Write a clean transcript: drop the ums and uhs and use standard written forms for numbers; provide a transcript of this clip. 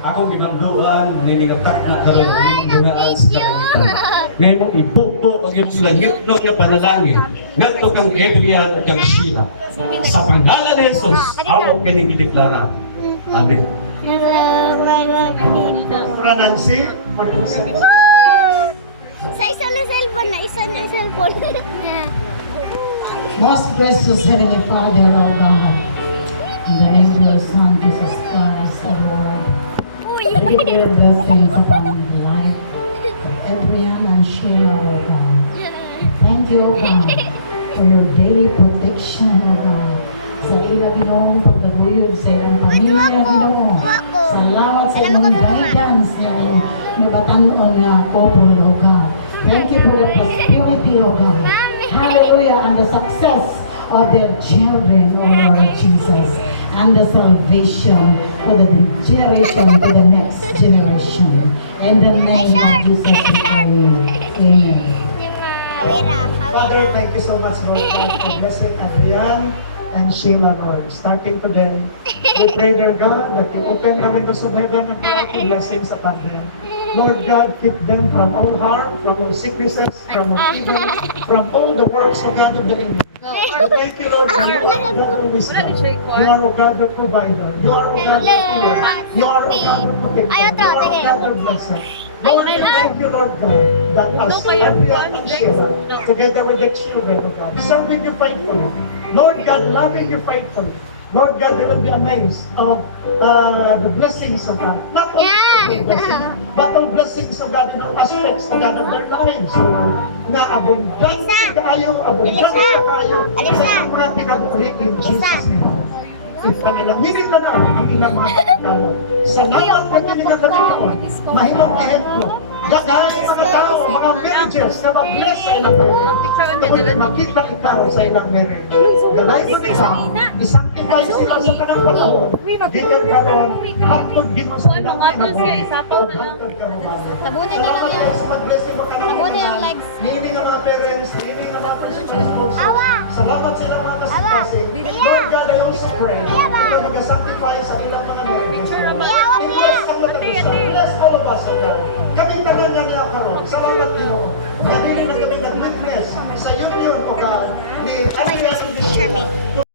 Akong gimanduan, niningaptak na karoon ng bungaan sa kalangitan. Ngayon mong ibubo ang iyong langit ng panalangin. Ngadto kang Adrian at kang Sheila. Sa pangalan ni Jesus, ako kinikideklara. Amen. Fra Nancy, Sa isa na cellphone na, isa na cellphone. Most precious Heavenly Father, O God, in the name of your Son, Jesus Christ, O Lord, Uy! I give your blessings upon the life of Adrian and Sheila, O God. Thank you, O God, for your daily protection, O God. Sa ila, Ginoo, pagdaguyod sa ilang pamilya, Ginoo. Salamat sa ilang guidance, yung mabatanon nga couple, O God. Thank you for the prosperity, O God. Hallelujah, and the success of their children, O Lord Jesus. And the salvation for the generation, to the next generation. In the name of Jesus, we pray. Amen. Father, thank you so much, Lord God, for blessing Adrian and Sheila, Lord. Starting today, we pray, dear God, that you open the windows of heaven and pour out your blessings upon them. Lord God, keep them from all harm, from all sicknesses, from all evil, from all the works, O God, of the enemy. I thank you, Lord, that you are O God of wisdom. You are O God of provider. You are O God of healer. You are O God of protector. You are O God of blesser. Lord, we thank you, Lord God, that as Adrian and Sheila, together with the children, O God, serving you faithfully, Lord God, loving you faithfully, Lord God, they will be amazed of the blessings of God. Not only the blessings, but the blessings of God in all aspects of God of their lives, Lord. Na abundant tayo, abundant tayo sa iyong mga tinabuhi in Jesus' name. Panalanginin ka na ang ilang mga kapitawad. Salamat na kinigagalitawan. Mahimong ehemplo. Daghan mga tao, mga marriages na mag-bless sa ilang marriage. Tapos makita ikaw sa ilang marriage. Galay mo ikaw, isanctify sila sa kanang panahon. Gikan karon, hantod gino sa ilang kinabuhi. Hantod karubanan. Tabunin niyo lang Salamat yan. kayo sa mag-bless yung mga Tabunin ang kanang legs. Niining ang mga parents, niining ang mga principal sponsors. Awa! Salamat sila mga kasing-kasing. Iya! Lord God, I also pray. Iya ba? Ikaw mag-sanctify sa ilang mga marriages. Iya, I-bless ang matagusan. Bless all of us, O God. Kaming tanan nga niya karon. Salamat Panginoon. Kanili na kami nag-witness sa union, O God, ni Adrian and Sheila.